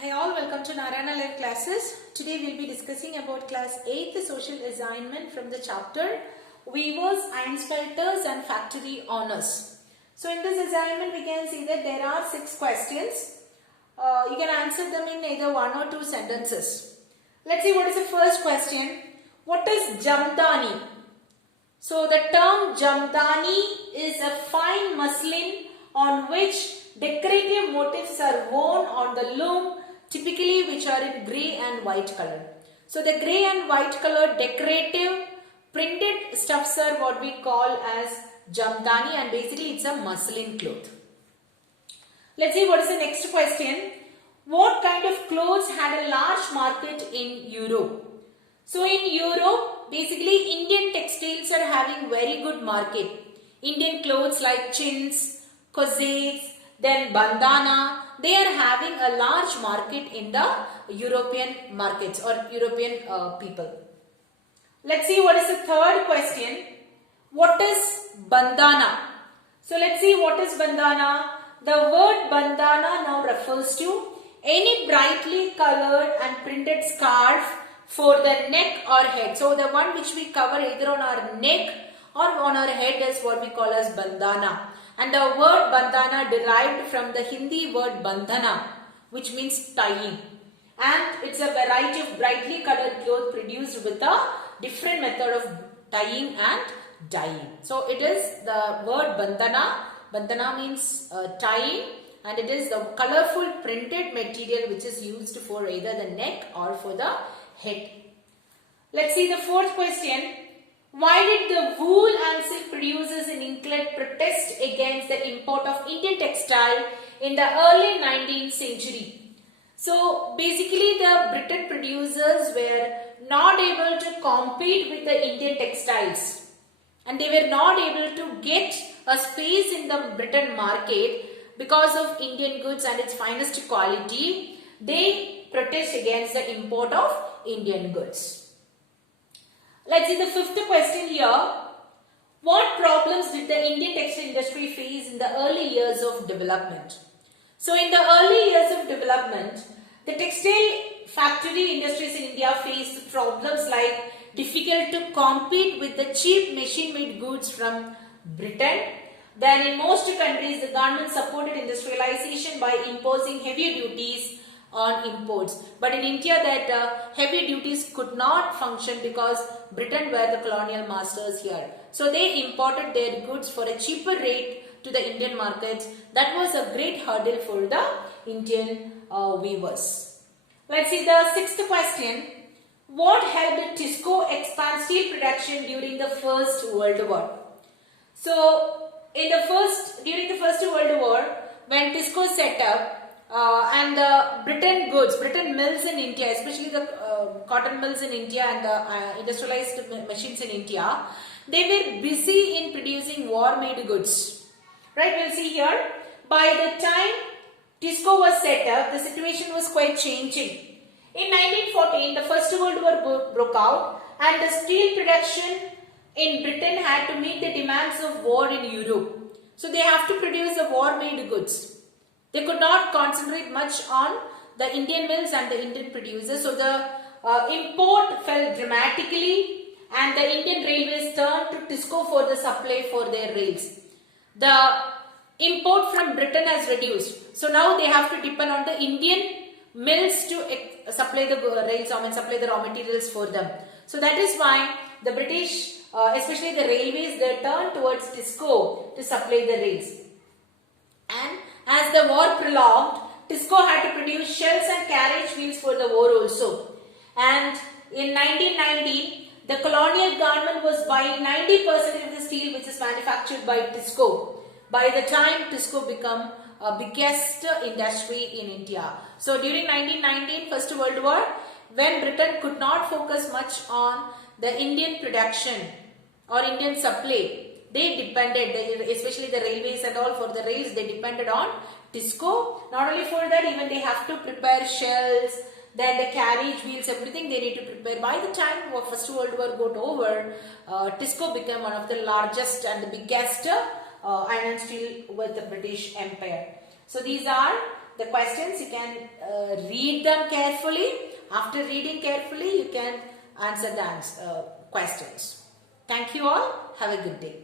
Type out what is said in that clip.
Hi all, welcome to Narayana Live classes. Today we will be discussing about class 8th social assignment from the chapter Weavers, Iron Smelters and Factory Owners. So in this assignment we can see that there are 6 questions. You can answer them in either 1 or 2 sentences. Let's see what is the first question. What is Jamdani? So the term Jamdani is a fine muslin on which decorative motifs are worn on the loom, typically which are in grey and white color. So the grey and white color decorative printed stuffs are what we call as Jamdani, and basically it's a muslin cloth. Let's see what is the next question. What kind of clothes had a large market in Europe? So in Europe, basically Indian textiles are having very good market. Indian clothes like chins, corsets, then bandana, they are having a large market in the European markets or European people. Let's see what is the third question. What is bandana? So let's see what is bandana. The word bandana now refers to any brightly colored and printed scarf for the neck or head. So the one which we cover either on our neck or on our head is what we call as bandana. And the word bandana derived from the Hindi word bandana, which means tying. And it's a variety of brightly colored cloth produced with a different method of tying and dyeing. So it is the word bandana. Bandana means tying, and it is the colorful printed material which is used for either the neck or for the head. Let's see the fourth question. Why did the wool and silk producers in England protest against the import of Indian textile in the early 19th century? So basically the Britain producers were not able to compete with the Indian textiles, and they were not able to get a space in the Britain market because of Indian goods and its finest quality. They protest against the import of Indian goods. Let's see the fifth question here. What problems did the Indian textile industry face in the early years of development? So in the early years of development, the textile factory industries in India faced problems like difficult to compete with the cheap machine-made goods from Britain. Then in most countries, the government supported industrialization by imposing heavy duties on imports. But in India, that heavy duties could not function because Britain were the colonial masters here. So they imported their goods for a cheaper rate to the Indian markets. That was a great hurdle for the Indian weavers. Let's see the sixth question. What helped TISCO expand steel production during the First World War? So during the First World War, when TISCO set up, and the Britain mills in India, especially the cotton mills in India and the industrialized machines in India, they were busy in producing war-made goods. Right, we'll see here. By the time TISCO was set up, the situation was quite changing. In 1914, the First World War broke out, and the steel production in Britain had to meet the demands of war in Europe. So they have to produce the war-made goods. They could not concentrate much on the Indian mills and the Indian producers. So the import fell dramatically, and the Indian railways turned to TISCO for the supply for their rails. The import from Britain has reduced. So now they have to depend on the Indian mills to supply the rails, supply the raw materials for them. So that is why the British, especially the railways, they turned towards TISCO to supply the rails. And as the war prolonged, TISCO had to produce shells and carriage wheels for the war also. And in 1990, the colonial government was buying 90% of the steel which is manufactured by TISCO. By the time TISCO became a biggest industry in India. So during 1919, First World War, when Britain could not focus much on the Indian production or Indian supply, they depended, especially the railways and all, for the rails, they depended on TISCO. Not only for that, even they have to prepare shells, then the carriage wheels, everything they need to prepare. By the time First World War got over, TISCO became one of the largest and the biggest iron and steel with the British Empire. So these are the questions. You can read them carefully. After reading carefully, you can answer the questions. Thank you all. Have a good day.